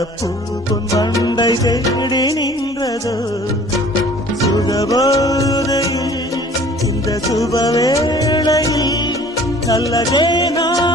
மலரப்பூ பொன் வண்டை தேடி நின்றதோ சுகபோதையில் இந்த சுபவேளையில் நல்லதே நான்